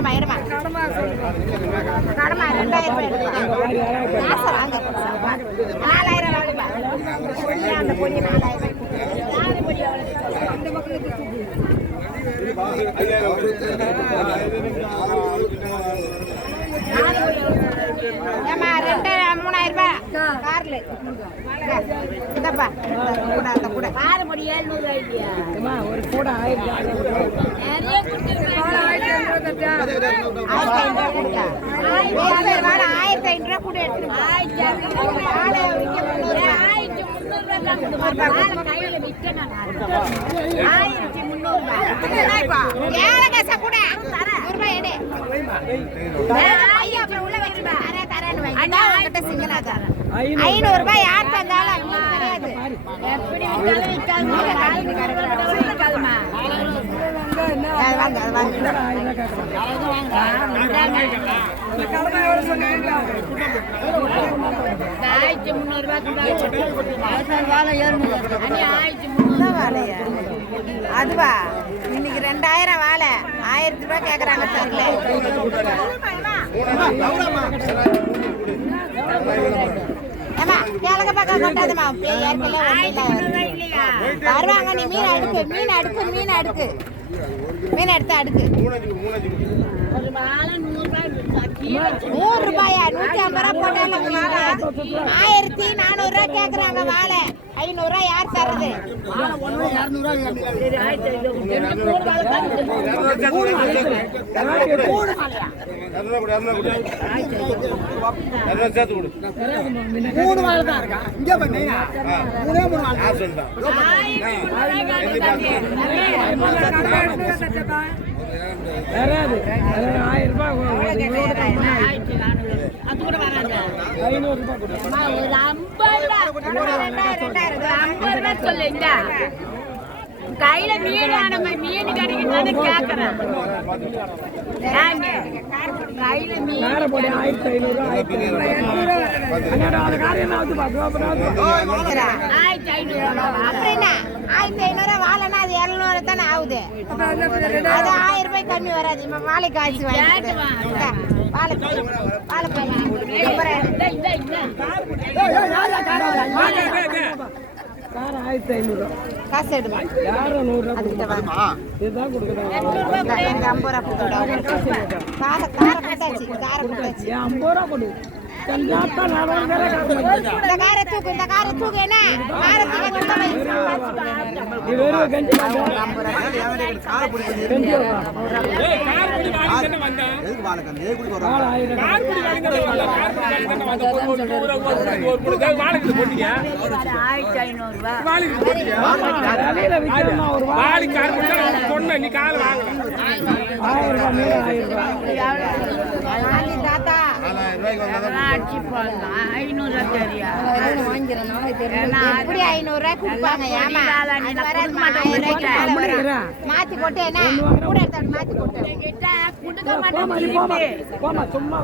இந்தம்மா எடுமா கடமா ரெண்டாயிரம் ரூபாய் காசை வாங்க நாலாயிரம் வாங்குப்பா. அந்த பொடி நாலாயிரம். ரெண்டு மூணாயிரம்? ரூபாய் கார்ல கூட அந்த கூட. ஏழ்நூறு ஒரு கூட கொடுத்துருக்காங்க ஆயிரத்தி ஐநூறு கூட ஆயிரத்தி முந்நூறு கூட ரூபாய் எடு ஐயா அப்புறம் உள்ள வச்சிருப்பா அண்ணா கிட்ட தரேன் ஐநூறு ரூபாய் யார் தந்தாலும் எப்படி விற்காலும் விற்காது விற்காதுமா அது வாங்க அது வாங்க ஆயிரத்தி முந்நூறு அதுவா இன்னைக்கு ரெண்டாயிரம் வாழை ஆயிரத்தி ரூபாய் கேட்குறாங்க தரல ஏமா கேளுங்க பக்கம் கொட்டாதம்மா வருவாங்க. நீ மீன் அடுக்கு மீன் அடுக்கு மீன் அடுக்கு. மீன் எடுத்து அடுக்கு. நூறு ரூபாயா? நூத்தி ஐம்பது ரூபாய் போட்டாங்க ஆயிரத்தி நானூறு ரூபாய் கேக்குறாங்க வாழை. ஐநூறு ரூபாய் யார் தர்றது மூணு வாழை தான் இருக்கா? இங்கே பண்ணி மூணே மூணு சொல்லிட்டா வராது. ஆயிரம் ரூபாய் ஐநூறு ரூபாய் கையில மீன் நம்ம மீன் கிடைக்கிறது கேக்குறேன். கையில மீன் ஆயிரத்தி ஐநூறு ஆயிரத்தி ஐநூறு அப்படின்னா ஐநூறு வாழைனா அது இரநூறு தானே ஆகுது. அது ஆயிரம் ரூபாய் கம்மி வராது. இப்போ வாழை காய்ச்சி வாங்கிட்டு வாழை வாழை கார் ஆயிரத்தி ஐநூறு காசு எடுமா? யாரும் நூறு ரூபாய் இதுதான் கொடுக்குறாங்க எனக்கு ஐம்பது ரூபா கொடுத்துட்டா கார கார கொடுத்தாச்சு கார கொடுத்தாச்சு ஏன் ஐம்பது ரூபா கொடு இந்த காரை தூக்கு இந்த காரை தூக்கு என்ன காரை தூக்கு இந்த வை. இது வெறும் கஞ்சி கஞ்சி ஆள் ஆயிரம் விலையில விற்கிறோமா ஒரு வா- ஆயிரம் ரூபாய் ஆயிரம் தாத்தா மாத்தி போட்டு என்ன? கூட எடுத்தாடு மாத்தி போட்டு போமா நீ போமா போமா சும்மா